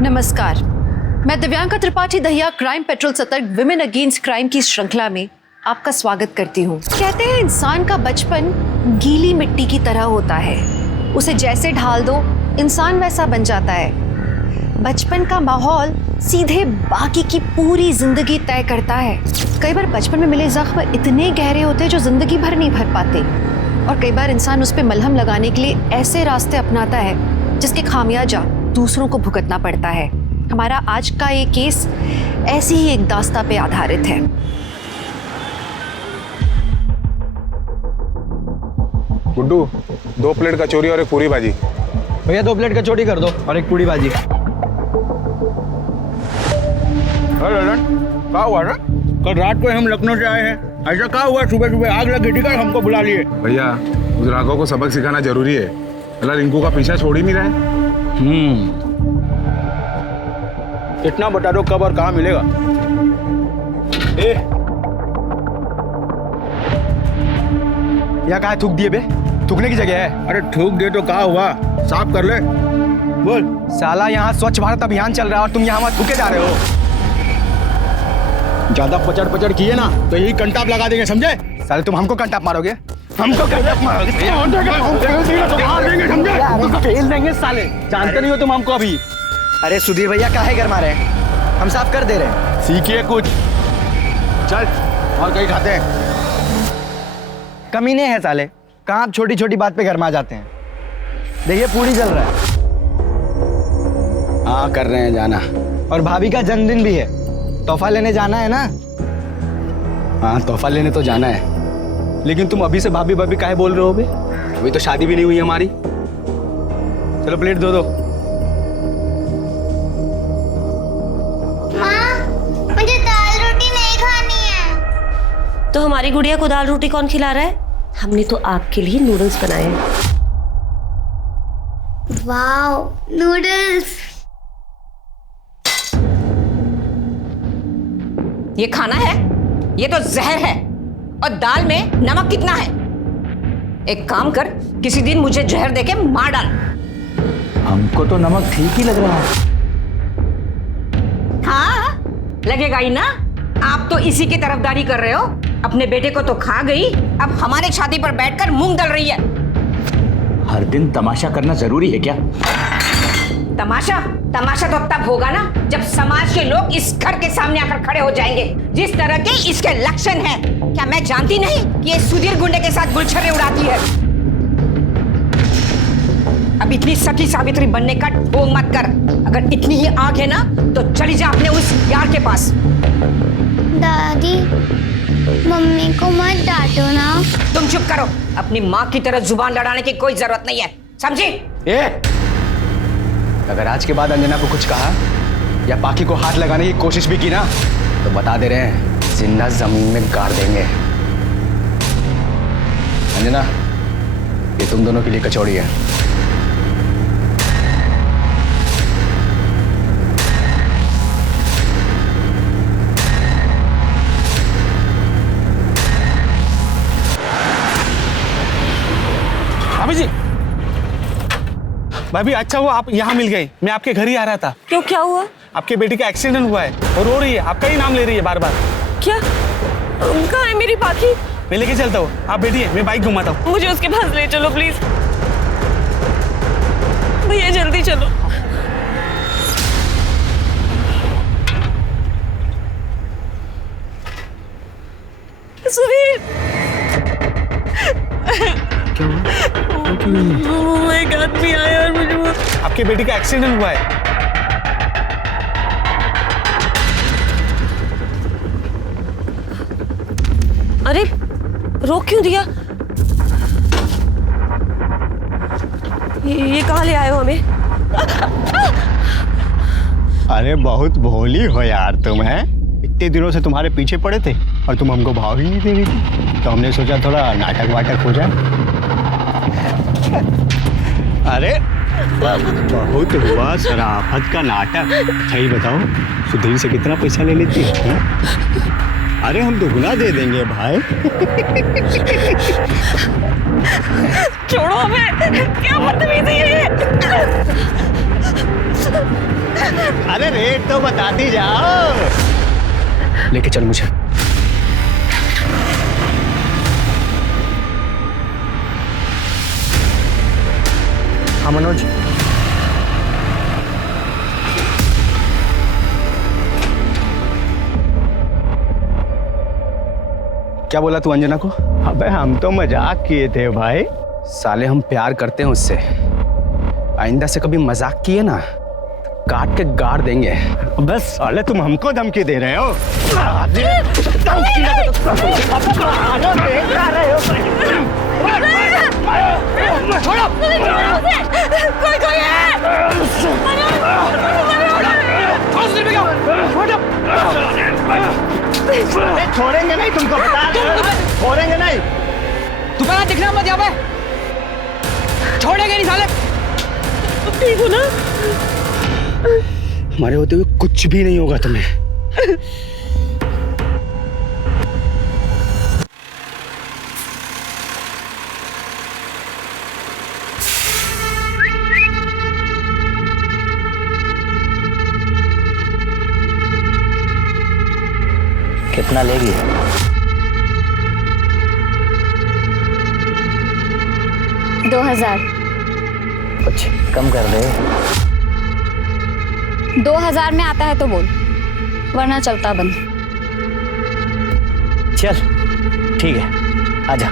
नमस्कार, मैं Divyanka Tripathi Dahiya crime petrol सतर्क विमेन अगेंस्ट क्राइम की श्रृंखला में आपका स्वागत करती हूँ। कहते हैं इंसान का बचपन गीली मिट्टी की तरह होता है, उसे जैसे ढाल दो इंसान वैसा बन जाता है। बचपन का माहौल सीधे बाकी की पूरी जिंदगी तय करता है। कई बार बचपन में मिले जख्म इतने गहरे होते हैं जो जिंदगी भर नहीं भर पाते, और कई बार इंसान उस पर मलहम लगाने के लिए ऐसे रास्ते अपनाता है जिसके खामियाजा दूसरों को भुगतना पड़ता है। हमारा आज का ये केस ऐसी ही एक दास्ता पे आधारित है। गुड्डू, 2 प्लेट कचौरी और एक पूरी भाजी। भैया 2 प्लेट कचौड़ी कर दो और एक पूरी भाजी। क्या हुआ ना? कल रात को हम लखनऊ से आए हैं, ऐसा क्या हुआ? सुबह सुबह आग लगी थी क्या? हमको बुला लिए। भैया, उस राघव को सबक सिखाना जरूरी है। अल्लाह रिंकू का पीछा छोड़ ही नहीं रहा है। इतना बता दो कब और कहाँ मिलेगा। या कहाँ थूक दिए बे? थूकने की जगह है। अरे थूक दे तो क्या हुआ, साफ कर ले। बोल। साला यहाँ स्वच्छ भारत अभियान चल रहा है और तुम यहाँ मत थूके जा रहे हो। ज्यादा पचड़ पचड़ किए ना तो यही कंटाप लगा देंगे, समझे? साले तुम हमको कंटाप मारोगे? हमको कंटाप मारोगे? फेल देंगे साले। जानते नहीं हो तुम हमको अभी। अरे सुधीर भैया काहे घर मारे हैं? हम साफ कर दे रहे हैं। सीखिए कुछ। चल और कहीं खाते हैं। कमीने हैं साले, कहाँ आप छोटी छोटी बात पे घर में आ जाते हैं। देखिए पूरी जल रहा है। हाँ कर रहे हैं, जाना। और भाभी का जन्मदिन भी है, तोहफा लेने जाना है ना? हाँ तोहफा लेने तो जाना है। लेकिन तुम अभी से भाभी भाभी काहे बोल रहे हो बे? अभी तो शादी भी नहीं हुई हमारी। चलो प्लेट दो। माँ, मुझे दाल रोटी नहीं खानी है। तो हमारी गुड़िया को दाल रोटी कौन खिला रहा है? हमने तो आपके लिए नूडल्स बनाए हैं। Wow, noodles. ये खाना है? ये तो जहर है। और दाल में नमक कितना है? एक काम कर, किसी दिन मुझे जहर देके मार डाल। हमको तो नमक ठीक ही लग रहा है। हाँ लगेगा ही ना। आप तो इसी की तरफदारी कर रहे हो। अपने बेटे को तो खा गई, अब हमारे छाती पर बैठकर मूंग दल रही है। हर दिन तमाशा करना जरूरी है क्या? तमाशा तो तब होगा ना जब समाज के लोग इस घर के सामने आकर खड़े हो जाएंगे। जिस तरह के इसके लक्षण हैं, क्या मैं जानती नहीं कि ये सुधीर गुंडे के साथ गुलछर्रे उड़ाती है? अब इतनी सती सावित्री बनने का ढोंग मत कर। अगर इतनी ही आग है ना तो चली जा अपने उस यार के पास। दादी, मम्मी को मत डांटो ना। तुम चुप करो। अपनी माँ की तरह जुबान लड़ाने की कोई जरूरत नहीं है, समझी? अगर आज के बाद अंजना को कुछ कहा या पाखी को हाथ लगाने की कोशिश भी की ना तो बता दे रहे हैं, जिंदा जमीन में गाड़ देंगे। अंजना, ये तुम दोनों के लिए कचौड़ी है। भाभी जी, भाभी अच्छा हुआ आप यहाँ मिल गई। मैं आपके घर ही आ रहा था। क्यों, क्या हुआ? आपके बेटी का एक्सीडेंट हुआ है और रो रही है, आपका ही नाम ले रही है बार बार। क्या? कहाँ है मेरी पाखी? मैं लेके चलता हूँ, आप बैठिए, मैं बाइक घुमाता हूँ। मुझे उसके पास ले चलो प्लीज। भैया जल्दी चलो। सुधीर, एक आदमी आया और मुझे आपके बेटी का एक्सीडेंट हुआ है। अरे रोक क्यों दिया? ये कहाँ ले आए हो हमें? अरे बहुत भोली हो यार तुम, हैं? इतने दिनों से तुम्हारे पीछे पड़े थे और तुम हमको भाव ही नहीं दे रही थी, तो हमने सोचा थोड़ा नाटक वाटक हो जाए। अरे बहुत हुआ शराफत का नाटक। सही बताओ, सुधीर से कितना पैसा ले लेती है? अरे हम दुगना दे देंगे भाई। छोड़ो हमें, क्या बदतमीजी है ये? अरे रेट तो बताती जाओ। लेके चल मुझे। हाँ मनोज, क्या बोला तू अंजना को? अबे हम तो मजाक किए थे भाई। साले हम प्यार करते हैं उससे, आइंदा से कभी मजाक किए ना काट के गाड़ देंगे। बस साले तुम हमको धमकी दे रहे हो। कोई है? छोड़ेंगे नहीं, तुमको बता रहे हैं। छोड़ेंगे नहीं। दोबारा दिखना मत यहाँ पे, छोड़ेंगे नहीं साले। ठीक हो ना? हमारे होते हुए कुछ भी नहीं होगा तुम्हें। कितना लेगी? 2000। कुछ कम कर दे। 2000 में आता है तो बोल, वरना चलता बंद। चल ठीक है, आजा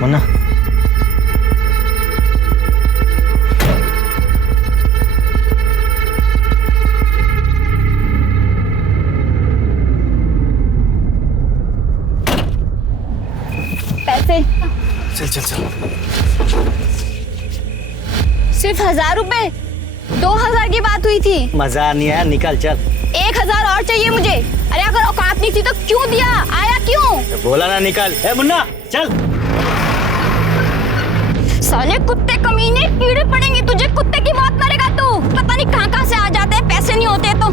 मुन्ना। पैसे चल चल चल। सिर्फ 1000 रुपए? 2000 की बात हुई थी। मजा नहीं आया, निकल चल। 1000 और चाहिए मुझे। अरे अगर औकात नहीं थी तो क्यों दिया? आया क्यों? बोला ना निकल। ए मुन्ना चल। साले कुत्ते कमीने, कीड़े पड़ेंगे तुझे, कुत्ते की मौत मरेगा तू। पता नहीं कहाँ से आ जाते हैं, पैसे नहीं होते तो।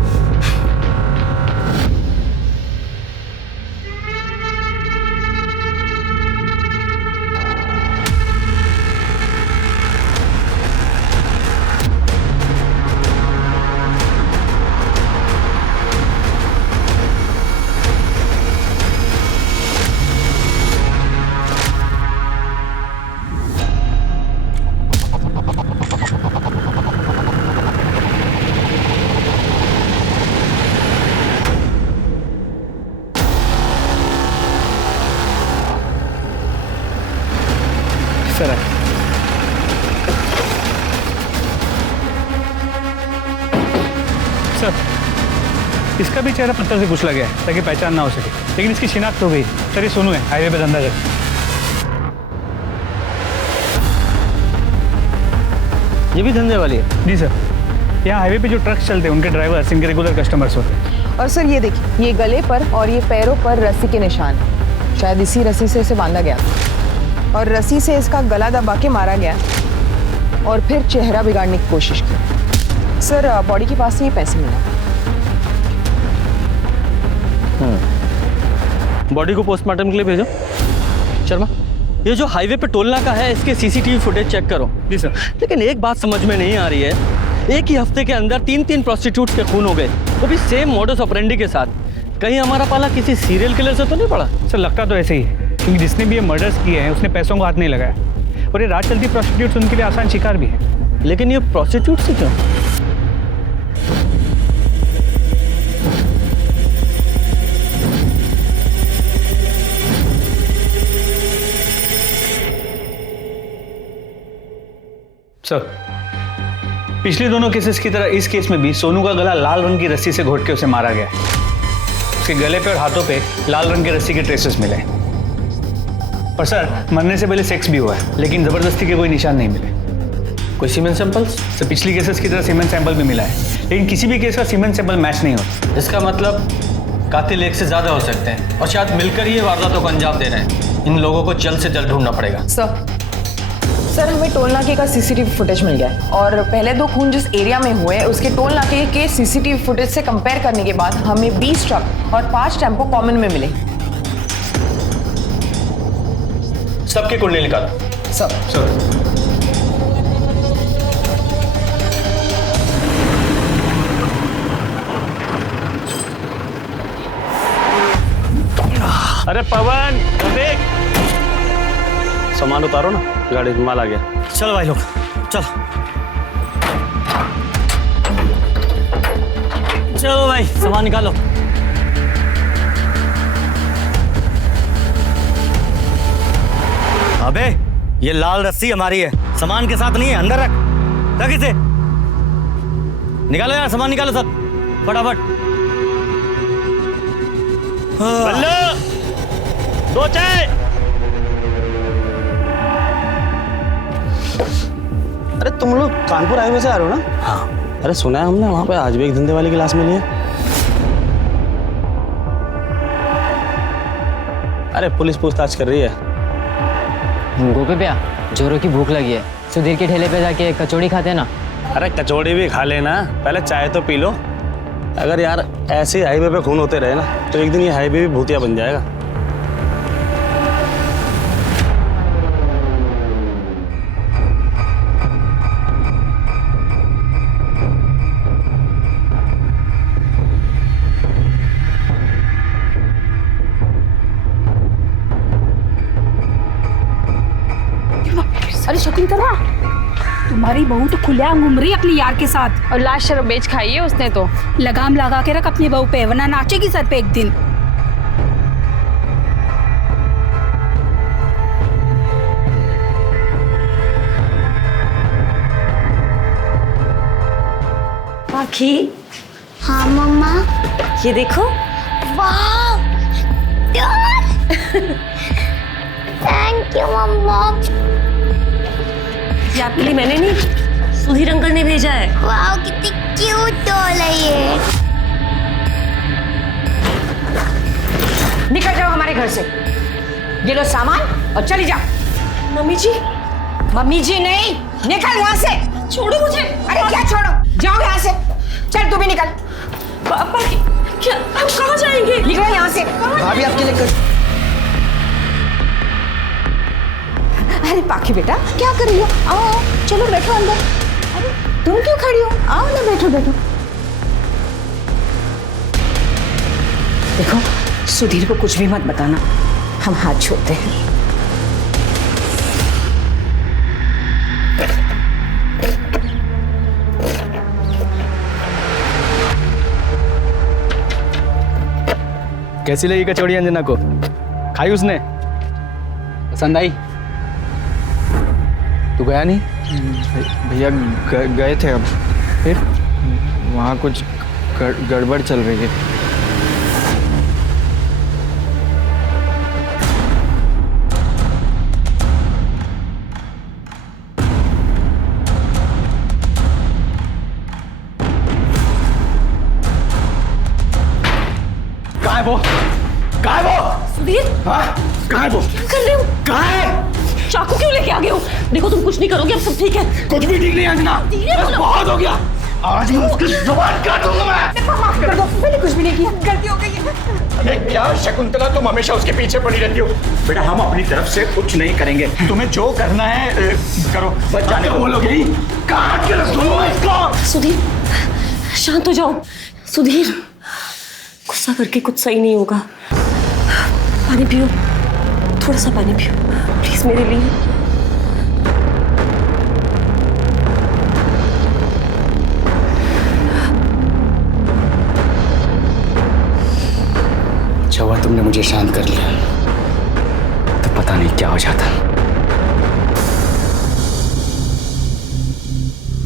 सर सर, इसका भी चेहरा पत्थर से कुचला गया है ताकि पहचान ना हो सके, लेकिन इसकी शिनाख्त हो गई। सर ये सोनू है, हाईवे पे धंधा करता है। ये भी धंधे वाली है? जी सर, यहाँ हाईवे पे जो ट्रक चलते हैं उनके ड्राइवर्स इनके रेगुलर कस्टमर्स होते हैं। और सर ये देखिए, ये गले पर और ये पैरों पर रस्सी के निशान हैं। शायद इसी रस्सी से इसे बांधा गया और रस्सी से इसका गला दबा के मारा गया और फिर चेहरा बिगाड़ने की कोशिश की। सर बॉडी के पास से ये पैसे मिला। बॉडी को पोस्टमार्टम के लिए भेजो। शर्मा, ये जो हाईवे पे टोल नाका है इसके सीसीटीवी फुटेज चेक करो। जी सर। लेकिन एक बात समझ में नहीं आ रही है, एक ही हफ्ते के अंदर 3 प्रोस्टिट्यूट्स के खून हो गए, वो भी सेम मोडस ऑपरेंडी के साथ। कहीं हमारा पाला किसी सीरियल किलर से तो नहीं पड़ा? सर लगता तो ऐसे ही है, क्योंकि जिसने भी ये मर्डर्स किए हैं उसने पैसों को हाथ नहीं लगाया, और ये रात चलती प्रोस्टिट्यूट्स उनके लिए आसान शिकार भी है। लेकिन ये प्रोस्टिट्यूट से क्यों? सर पिछले दोनों केसेस की तरह इस केस में भी सोनू का गला लाल रंग की रस्सी से घोट के उसे मारा गया। उसके गले पे और हाथों पे लाल रंग की रस्सी के ट्रेसेस मिले। और सर मरने से पहले सेक्स भी हुआ है, लेकिन जबरदस्ती के कोई निशान नहीं मिले। कोई सीमेंट सैंपल्स? सर पिछली केसेस की तरह सीमेंट सैंपल भी मिला है, लेकिन किसी भी केस का सीमेंट सैंपल मैच नहीं होता। इसका मतलब कातिल एक से ज्यादा हो सकते हैं और शायद मिलकर ये वारदातों को अंजाम दे रहे हैं। इन लोगों को जल्द से जल्द ढूंढना पड़ेगा। सर हमें टोल नाके का सीसीटीवी फुटेज मिल गया है और पहले 2 खून जिस एरिया में हुए उसके टोल नाके के सीसीटीवी फुटेज से कंपेयर करने के बाद हमें 20 ट्रक और 5 टेम्पो कॉमन में मिले। सबकी कुंडली निकालो। सब अरे पवन देख, सामान उतारो ना, गाड़ी में माल आ गया। चलो भाई लोग चलो। चलो भाई सामान निकालो। अबे ये लाल रस्सी हमारी है, सामान के साथ नहीं है। अंदर रख इसे। निकालो यार, सामान निकालो सब फटाफट। बल्लू, 2 चाय। अरे तुम लोग कानपुर हाईवे से आ रहे हो ना? हाँ। अरे सुना है हमने वहाँ पे आज भी एक धंधे वाली की लाश मिली है। अरे पुलिस पूछताछ कर रही है। गोपी भैया, जोरों की भूख लगी है, सुधीर के ठेले पे जाके कचौड़ी खाते ना। अरे कचौड़ी भी खा लेना, पहले चाय तो पी लो। अगर यार ऐसे हाईवे पे खून होते रहे ना तो एक दिन ये हाईवे भी भूतिया बन जाएगा। अरे शकुंतला, तुम्हारी बहू तो खुलेआम घूम रही है अपनी यार के साथ और लाश शराब बेच खाई है उसने तो। लगाम लगा के रख अपनी बहू पे, वरना नाचेगी सर पे एक दिन। पाखी, हाँ मम्मा। ये देखो। वाह, थैंक यू मम्मा। ये आपके लिए मैंने नहीं, सुधीर अंकल ने भेजा है। वाह कितनी क्यूट डॉल है ये। निकल जाओ हमारे घर से, ये लो सामान और चली जाओ। मम्मी जी। मम्मी जी नहीं, निकल यहाँ से। छोड़ो मुझे। अरे क्या छोड़ो, जाओ यहाँ से। चल तू भी निकल। पापा क्या, हम कहाँ जाएंगे? निकलो यहाँ से। भाभी आपके लिए अरे पाखी बेटा, क्या कर रही हो? आओ चलो बैठो अंदर। अरे तुम क्यों खड़ी हो? आओ ना, बैठो बैठो। देखो सुधीर को कुछ भी मत बताना, हम हाथ छोड़ते हैं। कैसी लगी कचौड़ी अंजना को? खाई उसने? पसंद आई? तू गया नहीं? भैया गए थे, अब फिर वहाँ कुछ गड़बड़ चल रही है। कहाँ है वो? कहाँ है वो? सुधीर, हाँ? कहाँ है वो? क्या कर रहे हो? कहाँ है? चाकू क्यों लेके आ गए हो? देखो तुम कुछ नहीं करोगे, अब सब ठीक है। कुछ भी ठीक नहीं है अंजना, बस बहुत हो गया। आज मैं उसकी जुबान काटूंगा मैं। माफ कर दो, मैंने कुछ भी नहीं किया, गलती हो गई है। अरे क्या शकुंतला, तुम हमेशा उसके पीछे पड़ी रहती हो। बेटा हम अपनी तरफ से कुछ नहीं करेंगे, तुम्हें जो करना है करो। बच जाने को बोलोगे? काट के रख दूंगा इसको। सुधीर शांत हो जाओ। सुधीर गुस्सा करके कुछ सही नहीं होगा। पानी पियो, थोड़ा सा पानी पियो प्लीज मेरे लिए। अच्छा हुआ तुमने मुझे शांत कर लिया, तो पता नहीं क्या हो जाता।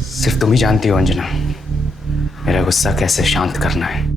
सिर्फ तुम ही जानती हो अंजना, मेरा गुस्सा कैसे शांत करना है।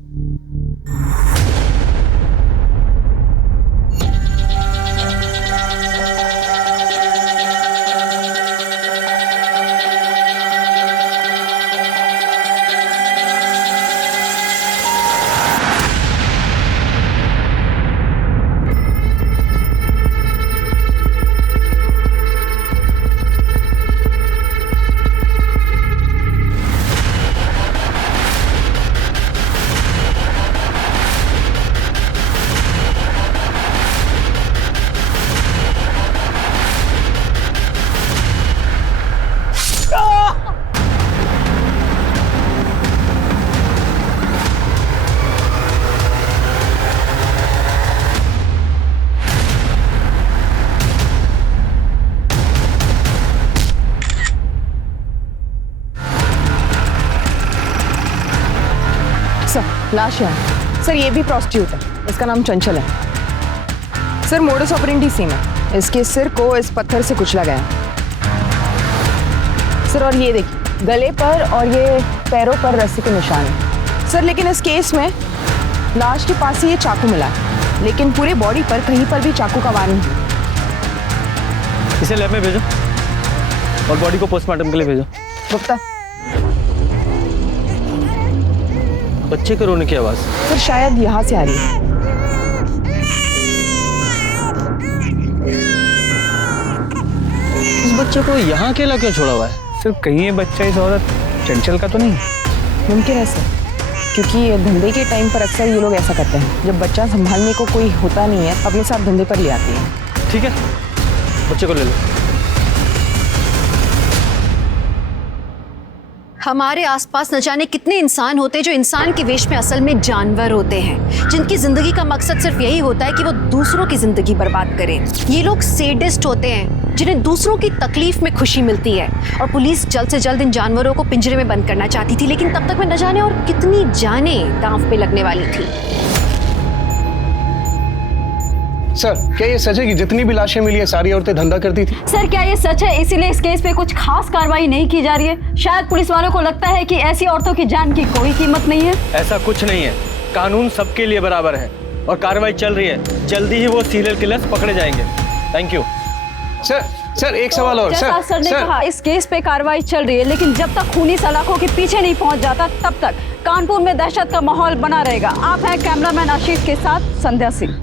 लाश यहाँ। सर ये भी प्रोस्टिट्यूट है, इसका नाम चंचल है। सर मोडस ऑपरेंडी सेम है, इसके सिर को इस पत्थर से कुचला गया है। सर और ये देखिए गले पर और ये पैरों पर रस्सी के निशान है। सर लेकिन इस केस में लाश के पास ही ये चाकू मिला है, लेकिन पूरे बॉडी पर कहीं पर भी चाकू का वार नहीं। इसे लैब में भेजो और बॉडी को पोस्टमार्टम के लिए भेजो। गुप्ता। बच्चे के रोने की आवाज। सर शायद यहाँ से आ रही है। इस बच्चे को यहाँ अकेला क्यों छोड़ा हुआ है? सर कहीं ये बच्चा इस औरत चंचल का तो नहीं? मुमकिन है सर, क्योंकि धंधे के टाइम पर अक्सर ये लोग ऐसा करते हैं, जब बच्चा संभालने को कोई होता नहीं है अपने साथ धंधे पर ले आते हैं। ठीक है, बच्चे को ले लो। हमारे आसपास न जाने कितने इंसान होते हैं जो इंसान के वेश में असल में जानवर होते हैं, जिनकी जिंदगी का मकसद सिर्फ यही होता है कि वो दूसरों की जिंदगी बर्बाद करें। ये लोग सेडिस्ट होते हैं जिन्हें दूसरों की तकलीफ में खुशी मिलती है। और पुलिस जल्द से जल्द इन जानवरों को पिंजरे में बंद करना चाहती थी, लेकिन तब तक में न जाने और कितनी जानें दांव पे लगने वाली थी। सर क्या ये सच है कि जितनी भी लाशें मिली है सारी औरतें धंधा करती थी? सर क्या ये सच है, इसीलिए इस केस पे कुछ खास कार्रवाई नहीं की जा रही है? शायद पुलिस वालों को लगता है कि ऐसी औरतों की जान की कोई कीमत नहीं है। ऐसा कुछ नहीं है, कानून सबके लिए बराबर है और कार्रवाई चल रही है। जल्दी ही वो सीरियल किलर्स पकड़े जाएंगे। Thank you. सर एक सवाल और। जैसा सर ने कहा, इस केस पे कार्रवाई चल रही है, लेकिन जब तक खूनी सलाखों के पीछे नहीं पहुंच जाता तब तक कानपुर में दहशत का माहौल बना रहेगा। आप हैं कैमरामैन आशीष के साथ Sandhya Singh.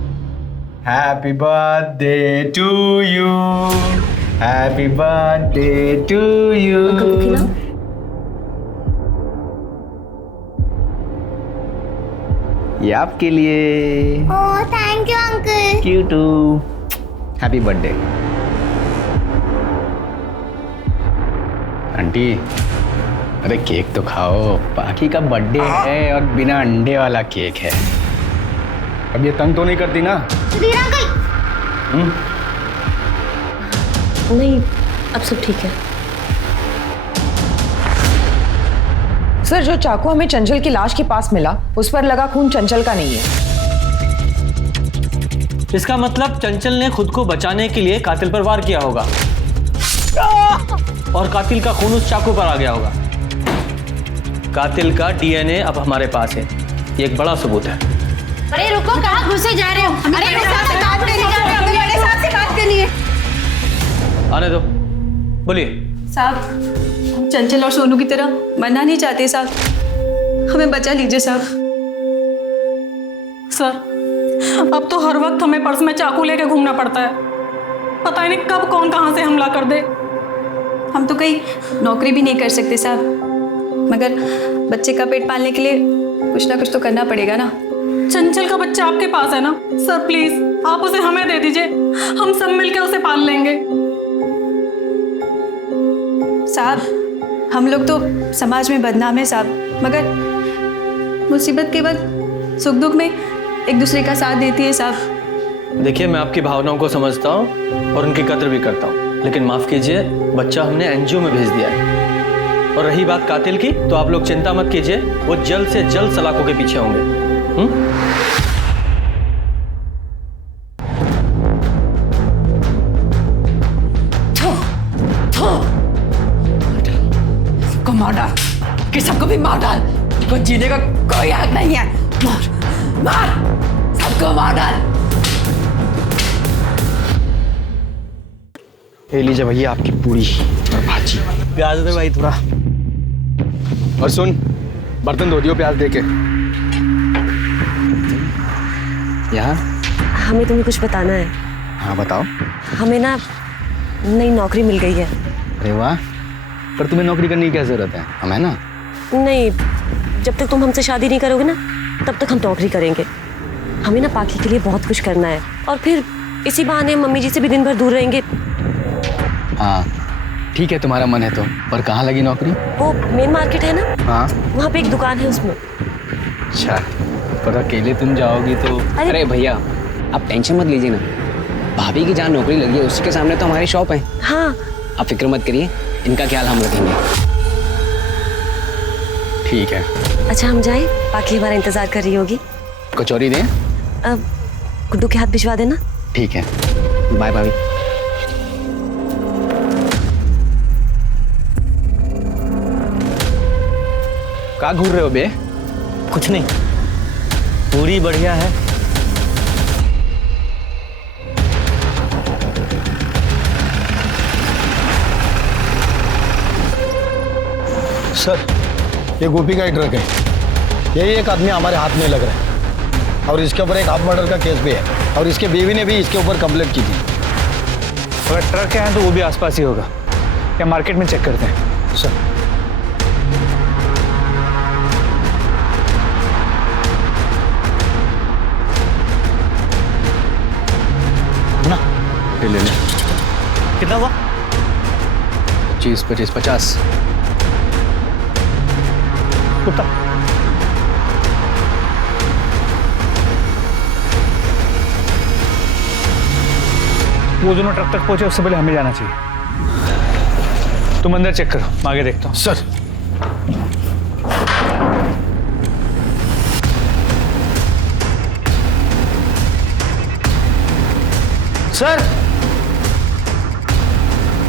Happy birthday to you, happy birthday to you. ये आपके लिए। Oh thank you uncle. You too. Happy birthday aunty. अरे केक तो खाओ, बाकी का बर्थडे है और बिना अंडे वाला केक है। अब ये तंग तो नहीं करती ना? सुधीर अंकल। नहीं, अब सब ठीक है। सर जो चाकू हमें चंचल की लाश के पास मिला उस पर लगा खून चंचल का नहीं है। इसका मतलब चंचल ने खुद को बचाने के लिए कातिल पर वार किया होगा और कातिल का खून उस चाकू पर आ गया होगा। कातिल का डीएनए अब हमारे पास है, ये एक बड़ा सबूत है। अरे रुको, कहाँ घुसे जा रहे हो? अरे बड़े साहब से बात करनी है, बड़े साहब से बात करनी है। आने दो, बोलिए। साहब हम चंचल और सोनू की तरह मरना नहीं चाहते साहब, हमें बचा लीजिए साहब। सर अब तो हर वक्त हमें पर्स में चाकू लेके घूमना पड़ता है, पता ही नहीं कब कौन कहाँ से हमला कर दे। हम तो कहीं नौकरी भी नहीं कर सकते साहब, मगर बच्चे का पेट पालने के लिए कुछ ना कुछ तो करना पड़ेगा ना। चंचल का बच्चा आपके पास है ना सर, प्लीज आप उसे हमें दे दीजिए, हम सब मिलकर उसे पाल लेंगे। साहब हम लोग तो समाज में बदनाम है साहब, मगर मुसीबत के वक्त सुख दुख में एक दूसरे का साथ देती है साहब। देखिए मैं आपकी भावनाओं को समझता हूँ और उनकी कदर भी करता हूँ, लेकिन माफ कीजिए, बच्चा हमने एनजीओ में भेज दिया है। और रही बात कातिल की, तो आप लोग चिंता मत कीजिए, वो जल्द से जल्द सलाखों के पीछे होंगे। सबको मार डाल, कि सबको भी मार डाल, को जीने का कोई हक नहीं है। मार मार, सबको मार डाल। ले लीजिए भैया आपकी पूरी और भाजी। प्याज दे भाई थोड़ा। और सुन, बर्तन धो दियो प्याज दे के। यहाँ हमें तुम्हें कुछ बताना है। हाँ बताओ। हमें ना नई नौकरी मिल गई है। अरे वाह, पर तुम्हें नौकरी करने की क्या जरूरत है, हम है ना। नहीं, जब तक तुम हमसे शादी नहीं करोगे ना तब तक हम नौकरी करेंगे। हमें ना पाकी के लिए बहुत कुछ करना है और फिर इसी बहाने मम्मी जी से भी दिन भर दूर रहेंगे। हाँ ठीक है, तुम्हारा मन है तो। पर कहाँ लगी नौकरी? वो मेन मार्केट है ना, हाँ वहाँ पे एक दुकान है उसमें। अच्छा, पर अकेले तुम जाओगी तो? अरे भैया आप टेंशन मत लीजिए ना, भाभी की जहाँ नौकरी लगी है उसी के सामने तो हमारी शॉप है। हाँ आप फिक्र मत करिए, इनका ख्याल हम रखेंगे। ठीक है। अच्छा हम जाएं, बाकी हमारा इंतजार कर रही होगी। कचौरी दें? गुड्डू के हाथ भिजवा देना। ठीक है, बाय भाभी। कहाँ घूर रहे हो बे? कुछ नहीं, पूरी बढ़िया है। सर, ये गोपी का ही ट्रक है। यही एक आदमी हमारे हाथ में लग रहा है और इसके ऊपर एक हाफ मर्डर का केस भी है और इसके बीवी ने भी इसके ऊपर कंप्लेंट की थी। अगर ट्रक है तो वो भी आसपास ही होगा, या मार्केट में चेक करते हैं। सर ना ले ले। कितना हुआ? 25, 25, 50। कुत्ता वो दोनों ट्रक तक पहुंचे उससे पहले हमें जाना चाहिए। तुम अंदर चेक करो, मैं आगे देखता हूँ। सर सर,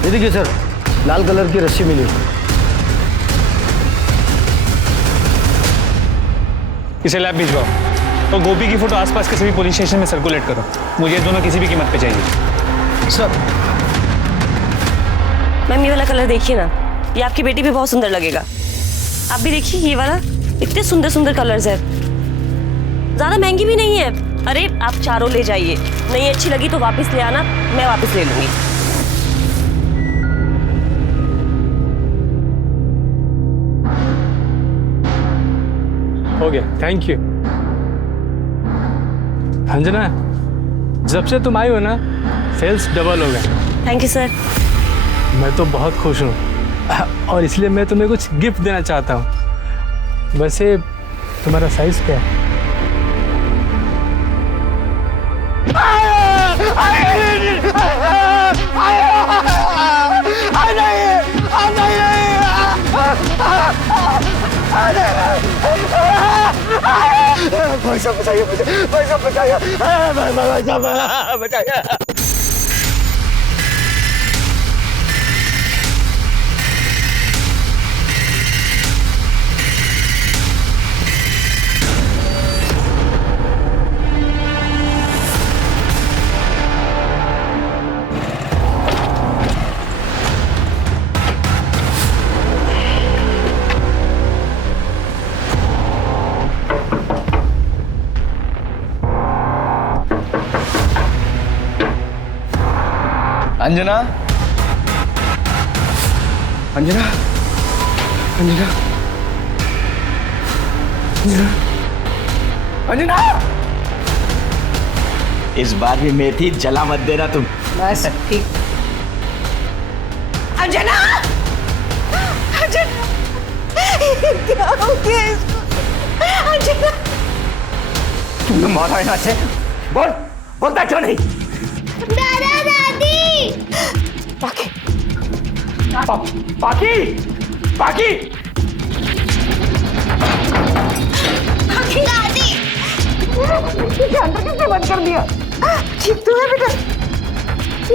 ये देखिए सर, लाल कलर की रस्सी मिली। इसे लैब भिजवाओ और गोपी की फोटो आसपास के सभी पुलिस स्टेशन में सर्कुलेट करो। मुझे ये दोनों किसी भी कीमत पे चाहिए। सर मैम ये वाला कलर देखिए ना, ये आपकी बेटी पे बहुत सुंदर लगेगा। आप भी देखिए ये वाला, इतने सुंदर सुंदर कलर्स है, ज्यादा महंगी भी नहीं है। अरे आप चारों ले जाइए, नहीं अच्छी लगी तो वापस ले आना, मैं वापस ले लूंगी। हो गया, थैंक यू। अंजना, जब से तुम आई हो ना, सेल्स डबल हो गए। Thank you sir. मैं तो बहुत खुश हूँ और इसलिए मैं तुम्हें कुछ गिफ्ट देना चाहता हूँ। वैसे तुम्हारा साइज क्या है? पैसा बचाइए, पैसा बचाइए, बचाइए। अंजना, अंजना, अंजना, अंजना, अंजना। इस बार भी मेथी जला मत देना तुम। बस ठीक। अंजना, अंजना, क्या हो गया इसको? अंजना, तुमने मारा यहाँ से? बोल, बोलता क्यों नहीं? दादा दादी। पाकी, पाकी, पाकी, दादी। अंदर किसने बंद कर दिया? ठीक तो है बेटा?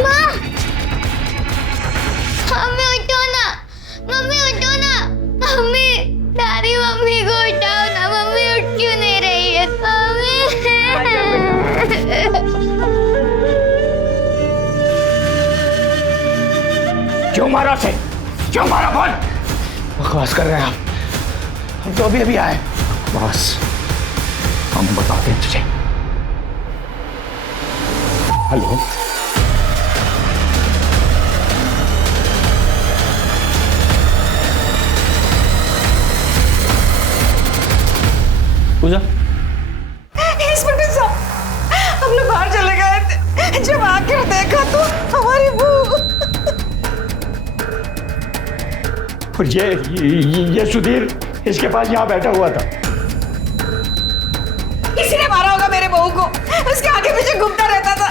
माँ, मम्मी उठो ना, मम्मी उठो ना, मम्मी, दादी मम्मी को उठाओ ना, मम्मी उठ क्यों नहीं रही है? मम्मी। क्यों मारा से? क्यों मारा? बोल। बकवास कर रहे हैं आप, हम तो अभी अभी आए। बस हम बताते हैं तुझे। हेलो, पूजा, इंस्पेक्टर साहब, हम लोग बाहर चले गए थे, जब आकर देखा तो हमारी बहू। और ये सुधीर इसके पास यहाँ बैठा हुआ था। किसी ने मारा होगा मेरे बहू को, उसके आगे पीछे घूमता रहता था।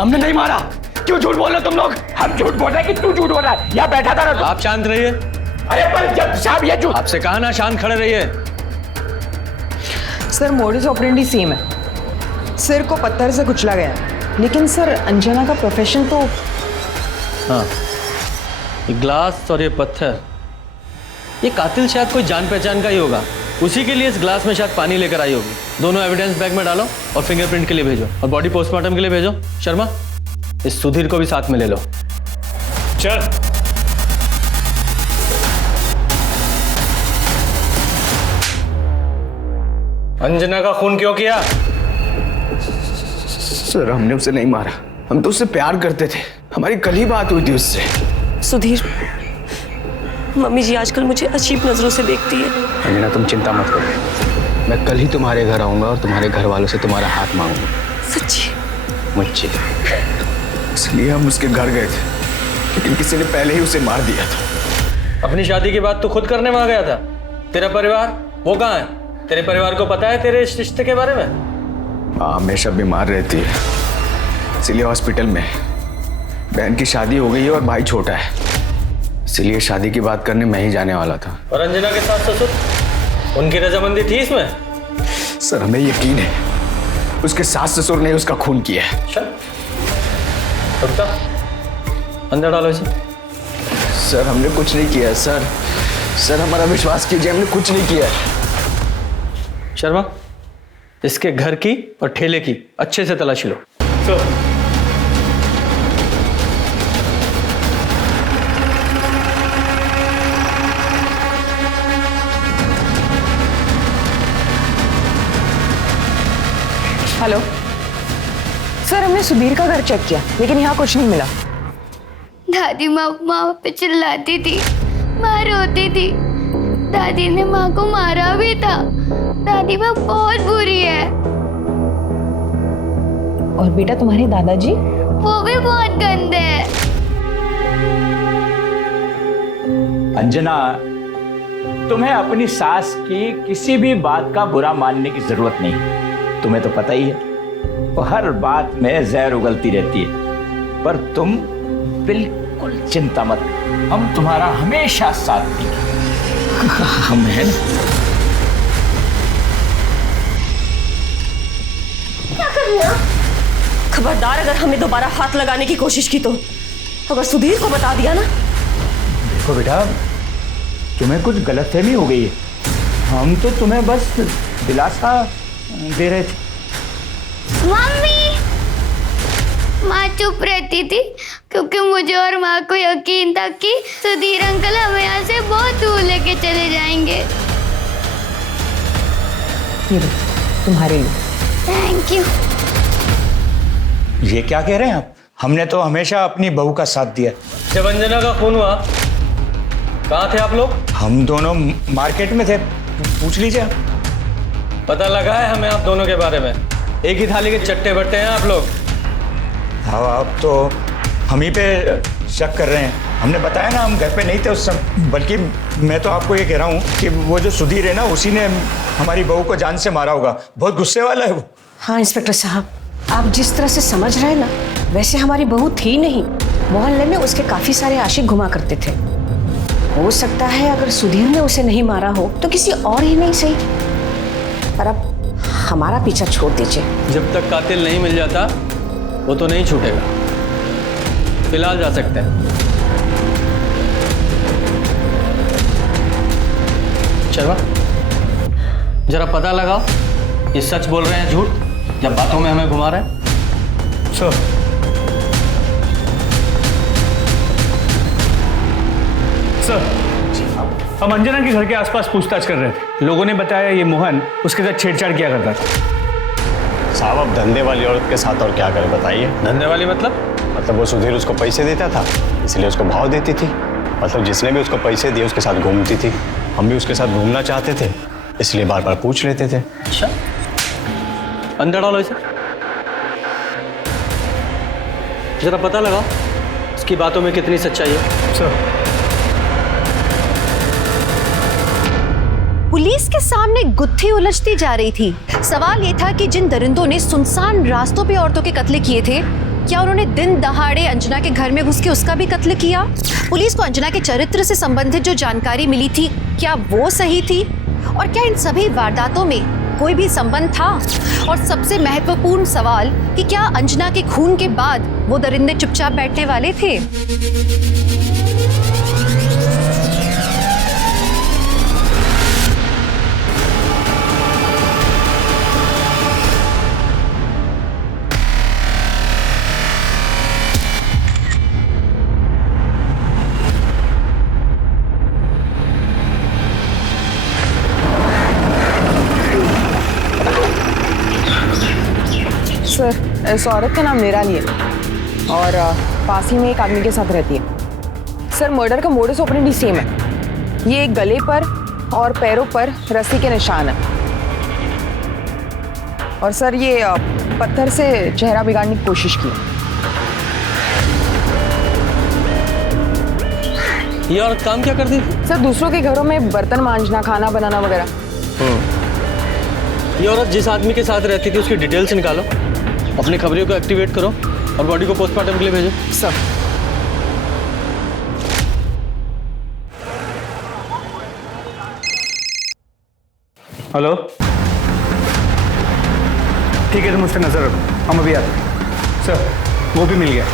हमने नहीं मारा। क्यों झूठ बोल रहे तुम लोग? हम झूठ बोल रहे हैं कि तू झूठ बोल रहा है? यहाँ बैठा था ना। आप शांत रहिए। अरे पर जब साहब ये झूठ। आपसे कहा ना शांत खड़े रहिए। सर मोडिस ऑपरेंडी सेम है, सिर को पत्थर से कुचला गया है। लेकिन सर अंजना का प्रोफेशन तो हाँ, ये ग्लास और ये पत्थर, ये कातिल शायद कोई जान पहचान का ही होगा। उसी के लिए इस ग्लास में शायद पानी लेकर आई होगी। दोनों एविडेंस बैग में डालो और फिंगरप्रिंट के लिए भेजो और बॉडी पोस्टमार्टम के लिए भेजो। शर्मा, इस सुधीर को भी साथ में ले लो। चल। अंजना का खून क्यों किया? सर हमने उसे नहीं मारा, हम तो उससे प्यार करते थे, हमारी कल ही बात हुई थी उससे। सुधीर, मम्मी जी आजकल मुझे अजीब नजरों से देखती है। अंजना तुम चिंता मत करो, मैं कल ही तुम्हारे घर आऊंगा और तुम्हारे घर वालों से तुम्हारा हाथ मांगूंगा। सच्ची? मुझे इसलिए हम उसके घर गए थे, लेकिन किसी ने पहले ही उसे मार दिया था। अपनी शादी की बात तू खुद करने वहां गया था। तेरा परिवार वो कहाँ है? तेरे परिवार को पता है तेरे इस रिश्ते के बारे में? माँ हमेशा बीमार रहती है, इसीलिए हॉस्पिटल में। बहन की शादी हो गई है और भाई छोटा है, इसीलिए शादी की बात करने मैं ही जाने वाला था। और अंजना के सास ससुर, उनकी रजामंदी थी इसमें? सर हमें यकीन है उसके सास ससुर ने उसका खून किया है। अंदर डालो इसे। सर हमने कुछ नहीं किया है सर, सर हमारा विश्वास कीजिए, हमने कुछ नहीं किया है। शर्मा, इसके घर की और ठेले की अच्छे से तलाशी लो। हेलो सर, हमने सुधीर का घर चेक किया लेकिन यहाँ कुछ नहीं मिला। दादी माँ पे चिल्लाती थी, माँ रोती थी। दादी ने माँ को मारा भी था। दादी माँ बहुत बुरी है। और बेटा तुम्हारे दादाजी? वो भी बहुत गंदे हैं। अंजना, तुम्हें अपनी सास की किसी भी बात का बुरा मानने की जरूरत नहीं। तुम्हें तो पता ही है वो हर बात में जहर उगलती रहती है। पर तुम बिल्कुल चिंता मत, हम तुम्हारा हमेशा साथ देंगे। हम हैं ना। क्या कर रही हो? खबरदार, अगर हमने दोबारा हाथ लगाने की कोशिश की तो, अगर सुधीर को बता दिया ना। देखो बेटा, तुम्हें कुछ गलतफहमी हो गई है, हम तो तुम्हें बस दिलासा दे रहे थे। मम्मी, माँ चुप रहती थी क्योंकि मुझे और माँ को यकीन था कि सुधीर अंकल हमें यहाँ से बहुत दूर लेके चले जाएंगे। ये तुम्हारे लिए। Thank you. ये क्या कह रहे हैं आप? हमने तो हमेशा अपनी बहू का साथ दिया। जब अंजना का खून हुआ कहाँ थे आप लोग? हम दोनों मार्केट में थे, पूछ लीजिए। पता लगा है हमें आप दोनों के बारे में। एक ही थाली के चट्टे बट्टे हैं आप लोग। हाँ, आप तो हम ही पे शक कर रहे हैं। हमने बताया ना, हम घर पे नहीं थे उस समय। बल्कि मैं तो आपको ये कह रहा हूँ कि वो जो सुधीर है ना, उसी ने हमारी बहू को जान से मारा होगा। बहुत गुस्से वाला है वो। हाँ इंस्पेक्टर साहब, आप जिस तरह से समझ रहे हैं ना, वैसे हमारी बहू थी नहीं। मोहल्ले में उसके काफी सारे आशिक घुमा करते थे। हो सकता है अगर सुधीर ने उसे नहीं मारा हो तो किसी और ही नहीं सही। पर अब हमारा पीछा छोड़ दीजिए। जब तक कातिल नहीं मिल जाता वो तो नहीं छूटेगा। फिलहाल जा सकते हैं। शर्मा, जरा पता लगाओ ये सच बोल रहे हैं झूठ, या बातों में हमें घुमा रहे हैं। सर, हम अंजना के घर के आसपास पूछताछ कर रहे थे। लोगों ने बताया ये मोहन उसके साथ छेड़छाड़ किया करता था। साहब अब धंधे वाली औरत के साथ और क्या करें बताइए? धंधे वाली मतलब वो सुधीर उसको पैसे देता था, इसलिए उसको भाव देती थी। मतलब जिसने भी उसको पैसे दिए उसके साथ घूमती थी। हम भी उसके साथ घूमना चाहते थे, इसलिए बार बार पूछ लेते थे। अच्छा, अंदर डालो इसे। जरा पता लगाओ इसकी बातों में कितनी सच्चाई है। सर, पुलिस के सामने गुत्थी उलझती जा रही थी। सवाल ये था कि जिन दरिंदों ने सुनसान रास्तों पे औरतों के कत्ल किए थे, क्या उन्होंने दिन दहाड़े अंजना के घर में घुस के उसका भी कत्ल किया? पुलिस को अंजना के चरित्र से संबंधित जो जानकारी मिली थी, क्या वो सही थी? और क्या इन सभी वारदातों में कोई भी संबंध था? और सबसे महत्वपूर्ण सवाल कि क्या अंजना के खून के बाद वो दरिंदे चुपचाप बैठने वाले थे? सर, इस औरत का नाम निराली है और पास ही में एक आदमी के साथ रहती है। सर, मर्डर का मोडस ऑपरेंडी सेम है। ये गले पर और पैरों पर रस्सी के निशान है। और सर, ये पत्थर से चेहरा बिगाड़ने की कोशिश की। ये औरत काम क्या करती थी? सर, दूसरों के घरों में बर्तन मांजना, खाना बनाना वगैरह। ये औरत जिस आदमी के साथ रहती थी उसकी डिटेल्स निकालो, अपनी खबरियों को एक्टिवेट करो और बॉडी को पोस्टमार्टम के लिए भेजो। सब। हेलो, ठीक है, तुम उस पर नजर रखो, हम अभी आते हैं। सर, वो भी मिल गया,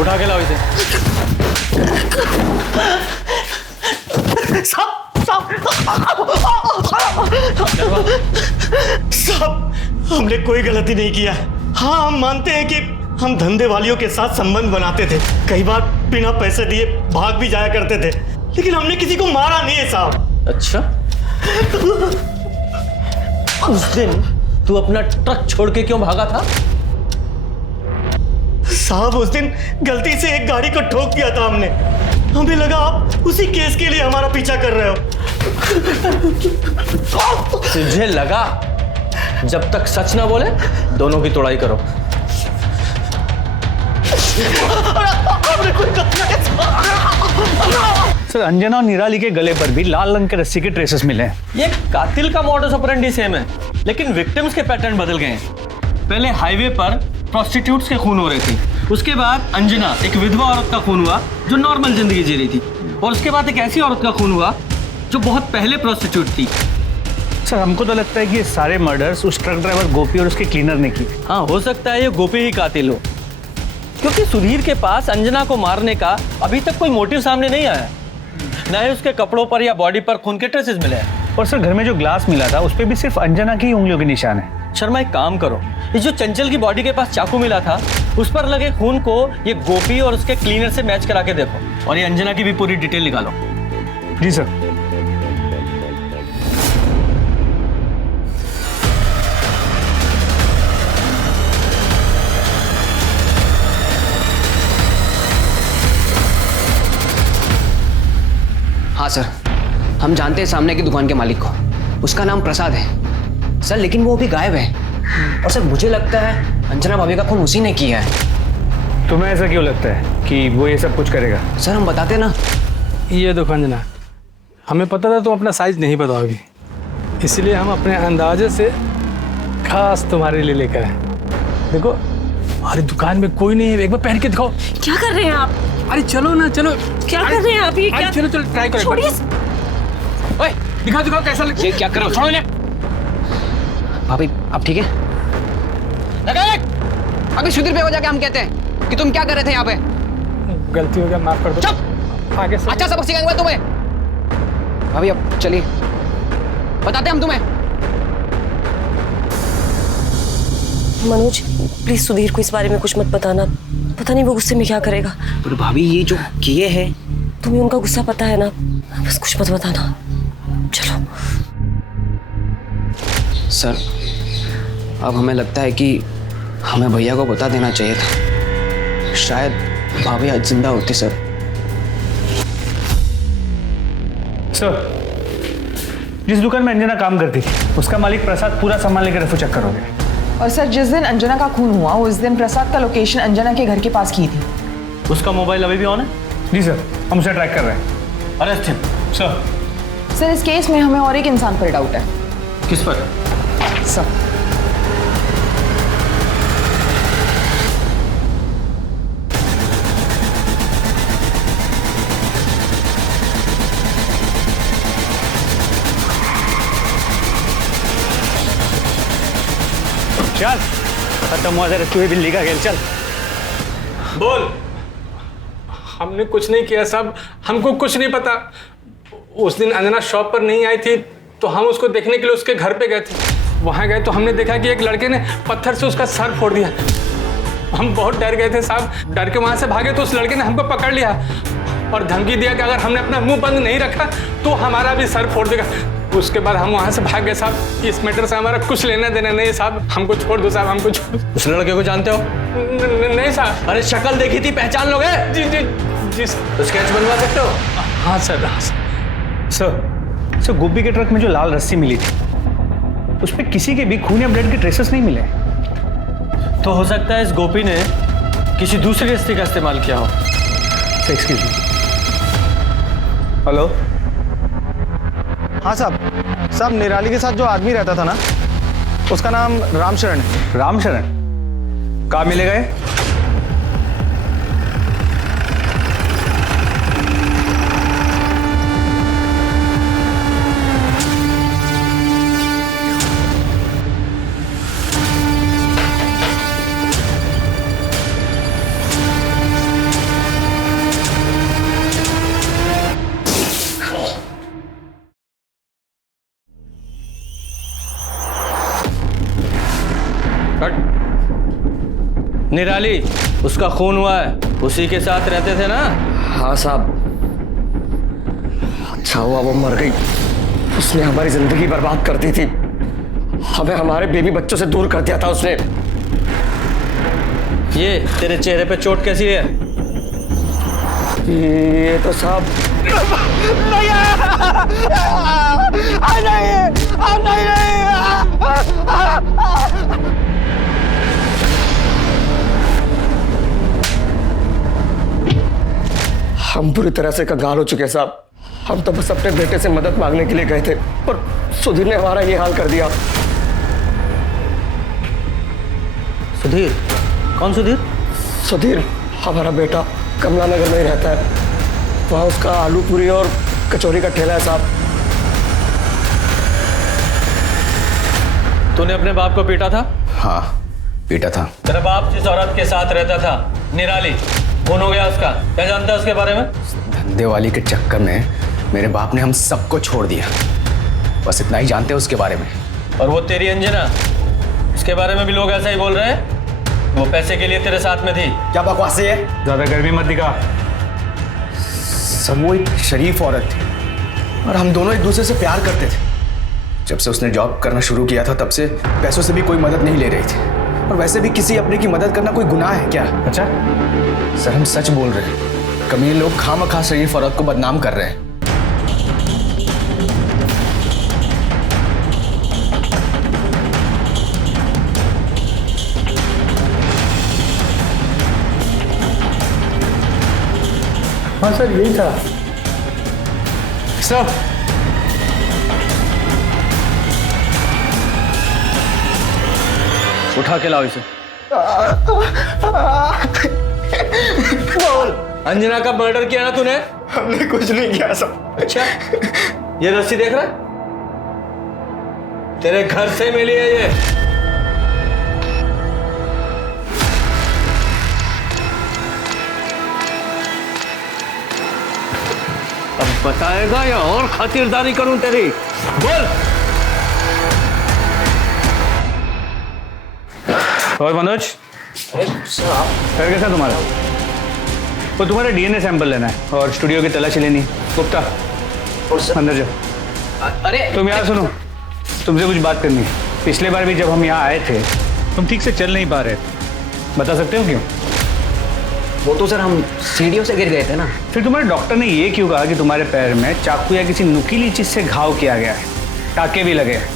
उठा के लाओ इसे। साहब, हमने कोई गलती नहीं किया। हाँ, हम मानते हैं कि हम धंधे वालियों के साथ संबंध बनाते थे, कई बार बिना पैसे दिए भाग भी जाया करते थे, लेकिन हमने किसी को मारा नहीं है साहब। अच्छा, उस दिन तू अपना ट्रक छोड़ के क्यों भागा था? साहब, उस दिन गलती से एक गाड़ी को ठोक दिया था हमने। हमें लगा आप उसी केस के लिए हमारा पीछा कर रहे हो। तुझे लगा? जब तक सच ना बोले दोनों की तोड़ाई करो। सर, अंजना और निराली के गले पर भी लाल रंग के रस्सी के ट्रेसेस मिले हैं। ये कातिल का मॉडस ऑपरेंडी सेम है, लेकिन विक्टिम्स के पैटर्न बदल गए हैं। पहले हाईवे पर प्रोस्टिट्यूट्स के खून हो रहे थे, उसके बाद अंजना एक विधवा औरत का खून हुआ जो नॉर्मल जिंदगी जी रही थी, और उसके बाद एक ऐसी औरत का खून हुआ जो बहुत पहले प्रोस्टिट्यूट थी। सर, हमको तो लगता है कि ये सारे मर्डर्स उस ट्रक ड्राइवर गोपी और उसके क्लीनर ने की। हाँ, हो सकता है ये गोपी ही कातिल हो, क्योंकि सुधीर के पास अंजना को मारने का अभी तक कोई मोटिव सामने नहीं आया, न ही उसके कपड़ों पर या बॉडी पर खून के ट्रेसेस मिले हैं। और सर, घर में जो ग्लास मिला था उस पे भी सिर्फ अंजना की उंगलियों के निशान है। शर्मा, एक काम करो, ये जो चंचल की बॉडी के पास चाकू मिला था उस पर लगे खून को ये गोपी और उसके क्लीनर से मैच करा के देखो, और ये अंजना की भी पूरी डिटेल निकालो। जी सर। हाँ सर, हम जानते हैं सामने की दुकान के मालिक को, उसका नाम प्रसाद है सर, लेकिन वो अभी गायब है। और सर, मुझे लगता है अंजना भाभी का खून उसी ने किया है। तुम्हें ऐसा क्यों लगता है कि वो ये सब कुछ करेगा? सर, हम बताते ना। ये देखो अंजना, हमें पता था तुम अपना साइज नहीं बताओगी, इसलिए हम अपने अंदाजे से खास तुम्हारे लिए लेकर आए। देखो, हमारी दुकान में कोई नहीं है, एक बार पहन के दिखाओ। क्या कर रहे हैं आप? अरे चलो ना, चलो। क्या कर रहे हैं आप? ये क्या? चलो चलो, ट्राई करो। छोड़िए। ओए, दिखाओ दिखाओ कैसा लग। ये क्या कर रहे हो? छोड़ो इन्हें। भाभी, आप ठीक है? अभी सुधीर पे हो जाके हम कहते हैं कि तुम क्या कर रहे थे यहाँ पे। गलती हो गया, माफ कर दो। चुप। आगे से अच्छा सबक सिखाएंगे तुम्हें। भाभी, अब चलिए, बताते हैं हम तुम्हें। मनोज, प्लीज सुधीर को इस बारे में कुछ मत बताना, पता नहीं वो गुस्से में क्या करेगा। पर भाभी, ये जो किए हैं, तुम्हें उनका गुस्सा पता है ना, बस कुछ मत बताना। चलो। सर, अब हमें लगता है कि हमें भैया को बता देना चाहिए था, शायद भाभी आज जिंदा होती। सर, जिस दुकान में अंजना काम करती थी उसका मालिक प्रसाद पूरा सामान लेकर रफू चक्कर हो गया। और सर, जिस दिन अंजना का खून हुआ उस दिन प्रसाद का लोकेशन अंजना के घर के पास की थी। उसका मोबाइल अभी भी ऑन है? जी सर, हम उसे ट्रैक कर रहे हैं। Arrest him. सर। सर, इस केस में हमें और एक इंसान पर डाउट है। किस पर? सर, चल, खत्म हुआ तेरा चूहे बिल्ली का खेल, चल बोल। हमने कुछ नहीं किया साहब, हमको कुछ नहीं पता। उस दिन अंजना शॉप पर नहीं आई थी तो हम उसको देखने के लिए उसके घर पे गए थे। वहाँ गए तो हमने देखा कि एक लड़के ने पत्थर से उसका सर फोड़ दिया। हम बहुत डर गए थे साहब, डर के वहाँ से भागे तो उस लड़के ने हमको पकड़ लिया और धमकी दिया कि अगर हमने अपना मुंह बंद नहीं रखा तो हमारा भी सर फोड़ देगा। उसके बाद हम वहाँ से भाग गए साहब। इस मैटर से हमारा कुछ लेना देना नहीं साहब, हमको छोड़ दो साहब, हमको छोड़। उस लड़के को जानते हो? नहीं साहब। अरे शक्ल देखी थी, पहचान लोगे? जी जी जी। तो स्केच बनवा सकते हो? हाँ सर, हाँ सर गोपी के ट्रक में जो लाल रस्सी मिली थी उस पर किसी के भी खून या ब्लड के ट्रेसेस नहीं मिले। तो हो सकता है इस गोपी ने किसी दूसरे रस्ते का इस्तेमाल किया हो। Excuse me. हेलो। हाँ साहब, निराली के साथ जो आदमी रहता था ना, उसका नाम रामशरण है। रामशरण? कहाँ मिले गए? निराली, उसका खून हुआ है, उसी के साथ रहते थे ना? हाँ साहब। अच्छा हुआ वो मर गई, उसने हमारी जिंदगी बर्बाद कर दी थी, हमें हमारे बेबी बच्चों से दूर कर दिया था उसने। ये तेरे चेहरे पे चोट कैसी है? ये तो साहब हम बुरी तरह से कंगाल हो चुके हैं साहब। हम तो बस अपने बेटे से मदद मांगने के लिए गए थे, पर सुधीर ने हमारा ये हाल कर दिया। सुधीर? कौन सुधीर? सुधीर हमारा बेटा कमला नगर में ही रहता है, वहाँ उसका आलू पूरी और कचौरी का ठेला है साहब। तूने अपने बाप को पीटा था? हाँ, पीटा था। तेरा बाप जिस औरत के साथ रहता था, निराली, खून हो गया उसका, क्या जानता है उसके बारे में? धंधे वाली के चक्कर में मेरे बाप ने हम सबको छोड़ दिया, बस इतना ही जानते हैं उसके बारे में। और वो तेरी अंजना, उसके बारे में भी लोग ऐसा ही बोल रहे हैं, वो पैसे के लिए तेरे साथ में थी। क्या बकवास है? ज्यादा गर्मी मत दिखा। सब वो एक शरीफ औरत थी और हम दोनों एक दूसरे से प्यार करते थे। जब से उसने जॉब करना शुरू किया था तब से पैसों से भी कोई मदद नहीं ले रही थी, और वैसे भी किसी अपने की मदद करना कोई गुनाह है क्या? अच्छा सर, हम सच बोल रहे हैं, कमीने लोग खामखा शरीफ औरत को बदनाम कर रहे हैं। हाँ सर, यही था सब। उठा के लाओ इसे। बोल, अंजना का मर्डर किया ना तूने? हमने कुछ नहीं किया सब। अच्छा, ये रस्सी देख रहा है? तेरे घर से मिली है ये। अब बताएगा या और खातिरदारी करूं तेरी? बोल। और मनोज, फिर कैसा तुम्हारा? वो तुम्हारा डीएनए सैंपल लेना है और स्टूडियो की तलाशी लेनी। गुप्ता, अंदर जाओ। अरे तुम यहाँ सुनो, तुमसे कुछ बात करनी है। पिछले बार भी जब हम यहाँ आए थे तुम ठीक से चल नहीं पा रहे थे, बता सकते हो क्यों? वो तो सर हम सीढ़ियों से गिर गए थे ना। फिर तुम्हारे डॉक्टर ने ये क्यों कहा कि तुम्हारे पैर में चाकू या किसी नुकीली चीज से घाव किया गया है? टाके भी लगे हैं।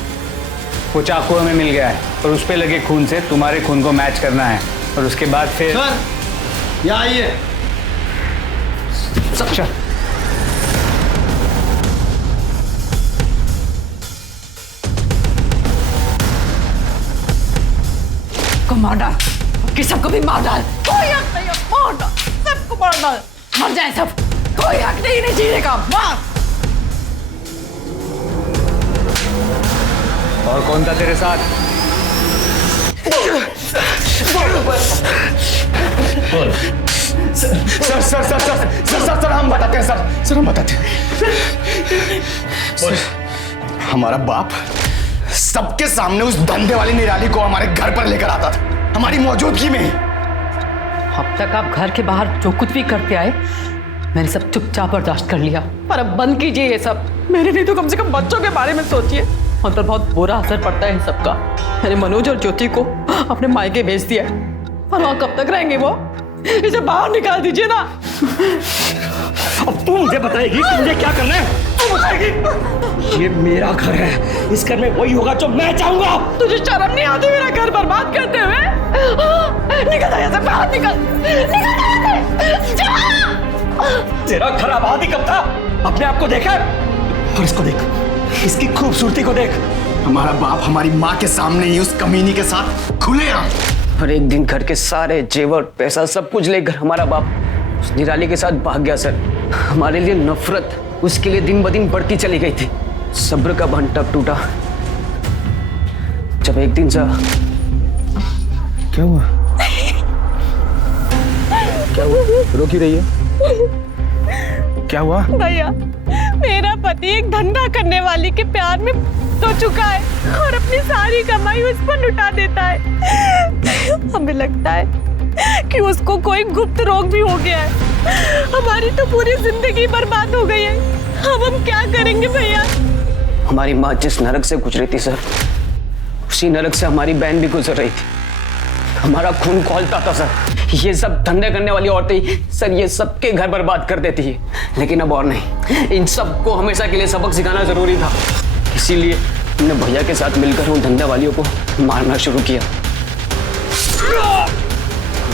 वो चाकू हमें मिल गया है और उस पे लगे खून से तुम्हारे खून को मैच करना है, और उसके बाद फिर सर यहाँ आइए। अच्छा, को मार डाल, कि सबको भी मार डाल। कोई हक नहीं है, मार डाल, सबको मार डाल, मर जाए सब, कोई हक नहीं जीने का, मार। और कौन था तेरे साथ? सर हम बताते हैं सर हम बताते हैं। हमारा बाप सबके सामने उस धंधे वाली निराली को हमारे घर पर लेकर आता था, हमारी मौजूदगी में। अब तक आप घर के बाहर जो कुछ भी करते आए मैंने सब चुपचाप बर्दाश्त कर लिया, पर अब बंद कीजिए ये सब। मेरे नहीं तो कम से कम बच्चों के बारे में सोचिए। उन पर बहुत बुरा असर पड़ता है इन सबका। मैंने मनोज और ज्योति को अपने मायके भेज दिया है, पर वहाँ कब तक रहेंगे वो? इसे बाहर निकाल दीजिए ना। अब तू मुझे बताएगी कि मुझे क्या करना है? तू बताएगी? ये मेरा घर है, इस घर में वही होगा जो मैं चाहूंगा। तुझे शर्म नहीं आती मेरा घर बर्बाद करते हुए? निकल जा यहाँ से, बाहर निकल, निकल जा। तेरा घर आबाद ही कब था? अपने आप को देखा और इसको देख, इसकी खूबसूरती को देख। हमारा बाप हमारी माँ के सामने ही उस कमीनी के साथ खुलेआम। और एक दिन घर के सारे जेवर पैसा सब कुछ लेकर हमारा बाप उस निराली के साथ भाग गया सर। हमारे लिए नफरत उसके लिए दिन ब दिन बढ़ती चली गई थी। सब्र का बांध तब टूटा जब एक दिन सा क्या हुआ? क्या हुआ? रो क्यों रही है? क्या हुआ? भैया, मेरा पति एक धंधा करने वाली के प्यार में तो चुका है और अपनी सारी कमाई उस पर लुटा देता है। हमें लगता है कि उसको कोई गुप्त रोग भी हो गया है। हमारी तो पूरी जिंदगी बर्बाद हो गई है। अब हम क्या करेंगे भैया? हमारी माँ जिस नरक से गुजरी थी सर, उसी नरक से हमारी बहन भी गुजर रही थी। हमारा खून खौलता था सर। ये सब धंधे करने वाली औरतें सर ये सबके घर बर्बाद कर देती है, लेकिन अब और नहीं। इन सबको हमेशा के लिए सबक सिखाना जरूरी था, इसीलिए हमने भैया के साथ मिलकर उन धंधे वालियों को मारना शुरू किया।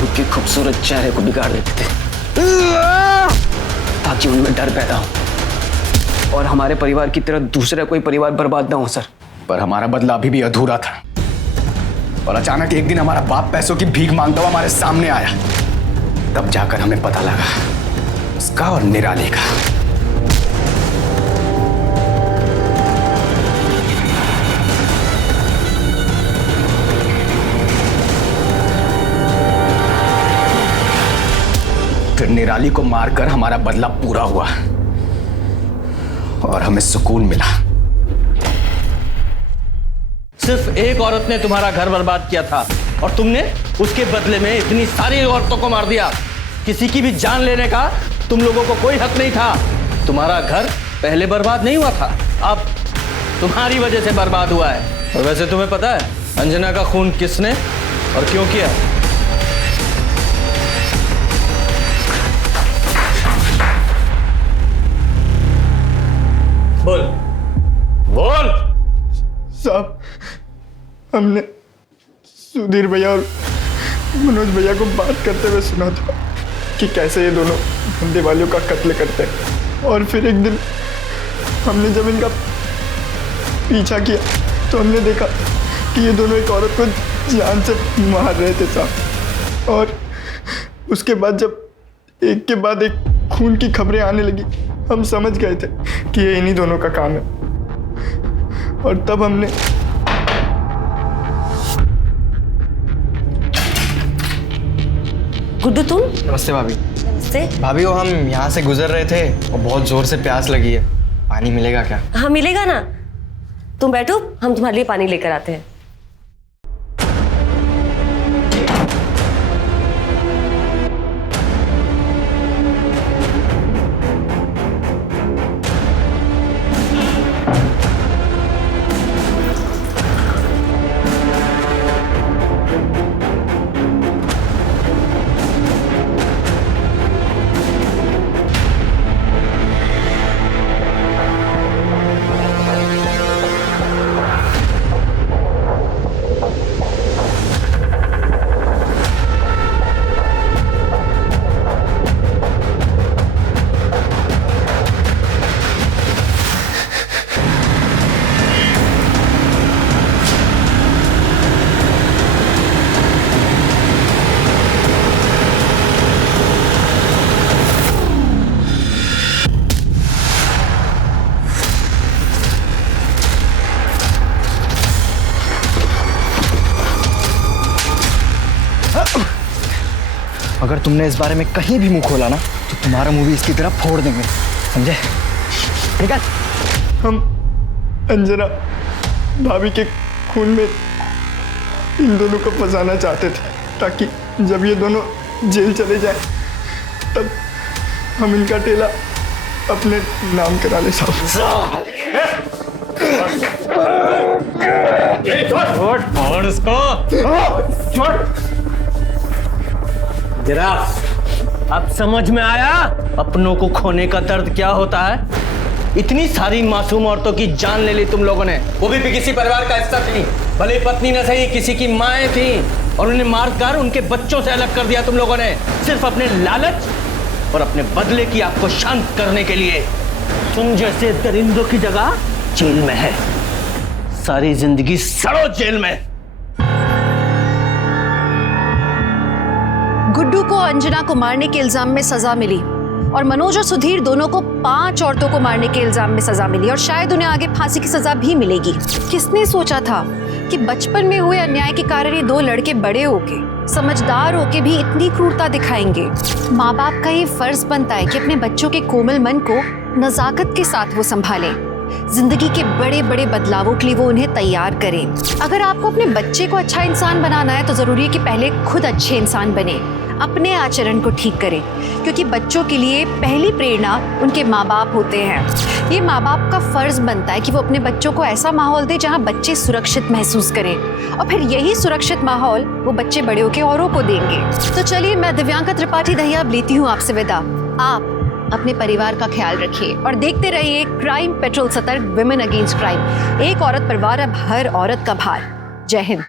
उनके खूबसूरत चेहरे को बिगाड़ देते थे ताकि उनमें डर पैदा हो और हमारे परिवार की तरह दूसरा कोई परिवार बर्बाद ना हो सर। पर हमारा बदला अभी भी अधूरा था और अचानक एक दिन हमारा बाप पैसों की भीख मांगता हुआ हमारे सामने आया। तब जाकर हमें पता लगा उसका और निराली का। फिर निराली को मारकर हमारा बदला पूरा हुआ और हमें सुकून मिला। सिर्फ एक औरत ने तुम्हारा घर बर्बाद किया था और तुमने उसके बदले में इतनी सारी औरतों को मार दिया। किसी की भी जान लेने का तुम लोगों को कोई हक नहीं था। तुम्हारा घर पहले बर्बाद नहीं हुआ था, अब तुम्हारी वजह से बर्बाद हुआ है। और वैसे तुम्हें पता है अंजना का खून किसने और क्यों किया? बोल बोल। साहब, हमने सुधीर भैया और मनोज भैया को बात करते हुए सुना था कि कैसे ये दोनों धंधे वालियों का कत्ल करते हैं। और फिर एक दिन हमने जब इनका पीछा किया तो हमने देखा कि ये दोनों एक औरत को जान से मार रहे थे साहब। और उसके बाद जब एक के बाद एक खून की खबरें आने लगी, हम समझ गए थे कि ये इन्हीं दोनों का काम है। और तब हमने गुड्डू तुम? नमस्ते भाभी। नमस्ते भाभी, वो हम यहाँ से गुजर रहे थे और बहुत जोर से प्यास लगी है। पानी मिलेगा क्या? हाँ मिलेगा ना, तुम बैठो, हम तुम्हारे लिए पानी लेकर आते हैं। अगर तुमने इस बारे में कहीं भी मुंह खोला ना तो तुम्हारा मुंह भी इसकी तरफ फोड़ देंगे, समझे? निकल। हम अंजना भाभी के खून में इन दोनों को फंसाना चाहते थे ताकि जब ये दोनों जेल चले जाए तब हम इनका टेला अपने नाम करा ले साहब। छोड़ उसको, छोड़। जरा अब समझ में आया अपनों को खोने का दर्द क्या होता है? इतनी सारी मासूम औरतों की जान ले ली तुम लोगों ने, वो भी किसी परिवार का हिस्सा थी, भले पत्नी न सही किसी की माएँ थी, और उन्हें मारकर उनके बच्चों से अलग कर दिया तुम लोगों ने, सिर्फ अपने लालच और अपने बदले की आपको शांत करने के लिए। तुम जैसे दरिंदों की जगह जेल में है, सारी जिंदगी सड़ो जेल में। गुड्डू को अंजना को मारने के इल्जाम में सजा मिली और मनोज और सुधीर दोनों को 5 औरतों को मारने के इल्जाम में सजा मिली और शायद उन्हें आगे फांसी की सजा भी मिलेगी। किसने सोचा था कि बचपन में हुए अन्याय के कारण ये 2 लड़के बड़े होके समझदार होके भी इतनी क्रूरता दिखाएंगे। माँ बाप का ये फर्ज बनता है कि अपने बच्चों के कोमल मन को नजाकत के साथ वो संभालें, जिंदगी के बड़े बड़े बदलावों के लिए वो उन्हें तैयार करें। अगर आपको अपने बच्चे को अच्छा इंसान बनाना है तो जरूरी है कि पहले खुद अच्छे इंसान बने, अपने आचरण को ठीक करें, क्योंकि बच्चों के लिए पहली प्रेरणा उनके माँ बाप होते हैं। ये माँ बाप का फर्ज बनता है कि वो अपने बच्चों को ऐसा माहौल दे जहाँ बच्चे सुरक्षित महसूस करें और फिर यही सुरक्षित माहौल वो बच्चे बड़े होकर औरों को देंगे। तो चलिए, मैं दिव्यांका त्रिपाठी दहिया अब लेती हूँ आपसे विदा। आप अपने परिवार का ख्याल रखिए और देखते रहिए क्राइम पेट्रोल सतर्क, विमेन अगेंस्ट क्राइम। एक औरत पर वार, अब हर औरत का भार। जय हिंद।